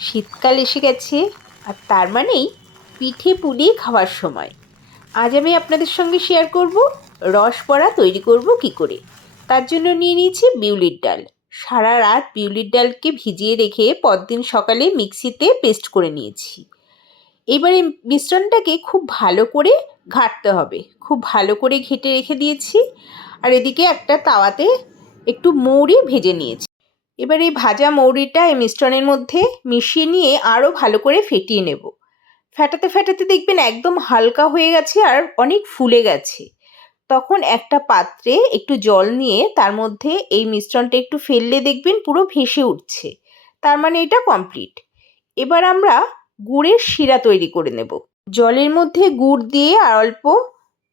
শীতকাল এসে গেছে, আর তার মানেই পিঠে পুলি খাওয়ার সময়। আজ আমি আপনাদের সঙ্গে শেয়ার করব, রস বড়া তৈরি করব কি করে। তার জন্য নিয়ে নিয়েছি বিউলির ডাল। সারা রাত বিউলির ডালকে ভিজিয়ে রেখে পরদিন সকালে মিক্সিতে পেস্ট করে নিয়েছি। এবারে মিশ্রণটাকে খুব ভালো করে ঘাটতে হবে। খুব ভালো করে ঘেটে রেখে দিয়েছি। আর এদিকে একটা তাওয়াতে একটু মৌরি ভেজে নিয়েছি। এবার এই ভাজা মৌরিটা এই মিশ্রণের মধ্যে মিশিয়ে নিয়ে আরও ভালো করে ফেটিয়ে নেব। ফেটাতে ফেটাতে দেখবেন একদম হালকা হয়ে গেছে আর অনেক ফুলে গেছে। তখন একটা পাত্রে একটু জল নিয়ে তার মধ্যে এই মিশ্রণটা একটু ফেললে দেখবেন পুরো ভেসে উঠছে। তার মানে এটা কমপ্লিট। এবার আমরা গুড়ের শিরা তৈরি করে নেব। জলের মধ্যে গুড় দিয়ে আর অল্প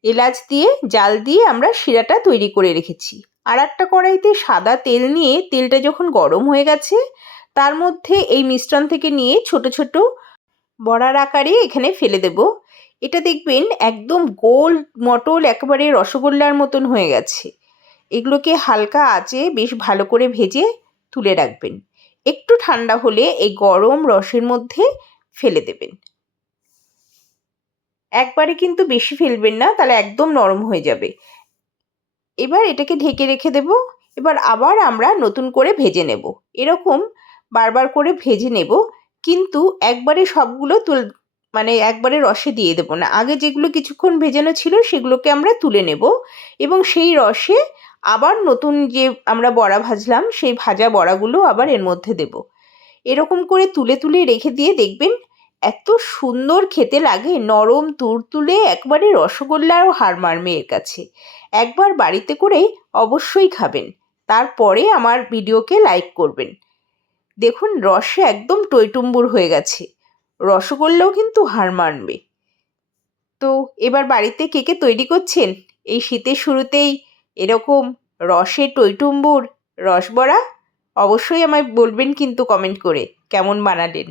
এলাচ দিয়ে, জাল দিয়ে আমরা শিরাটা তৈরি করে রেখেছি। আর একটা কড়াইতে সাদা তেল নিয়ে তেলটা যখন গরম হয়ে গেছে, তার মধ্যে এই মিশ্রণ থেকে নিয়ে ছোট ছোট বড়ার আকারে এখানে ফেলে দেব। এটা দেখবেন একদম গোল মটল একেবারে রসগোল্লার মতন হয়ে গেছে। এগুলোকে হালকা আঁচে বেশ ভালো করে ভেজে তুলে রাখবেন। একটু ঠান্ডা হলে এই গরম রসের মধ্যে ফেলে দেবেন। একবারে কিন্তু বেশি ফেলবেন না, তাহলে একদম নরম হয়ে যাবে। এবার এটাকে ঢেকে রেখে দেব। এবার আবার আমরা নতুন করে ভেজে নেব। এরকম বারবার করে ভেজে নেব, কিন্তু একবারে সবগুলো তুল মানে একবারে রসে দিয়ে দেবো না। আগে যেগুলো কিছুক্ষণ ভেজানো ছিল সেগুলোকে আমরা তুলে নেব এবং সেই রসে আবার নতুন যে আমরা বড়া ভাজলাম, সেই ভাজা বড়াগুলো আবার এর মধ্যে দেব। এরকম করে তুলে তুলে রেখে দিয়ে দেখবেন এত সুন্দর খেতে লাগে নরম তুলতুলে একবারে রসগোল্লারও হার মারবে এর কাছে। একবার বাড়িতে করে অবশ্যই খাবেন। তারপরে আমার ভিডিওকে লাইক করবেন। দেখুন, রসে একদম টইটুম্বুর হয়ে গেছে। রসগোল্লাও কিন্তু হার মানবে তো এবার বাড়িতে কে কে তৈরি করছেন? এই শীতের শুরুতেই এরকম রসে টইটুম্বুর রসবড়া অবশ্যই আমায় বলবেন কিন্তু কমেন্ট করে কেমন বানালেন।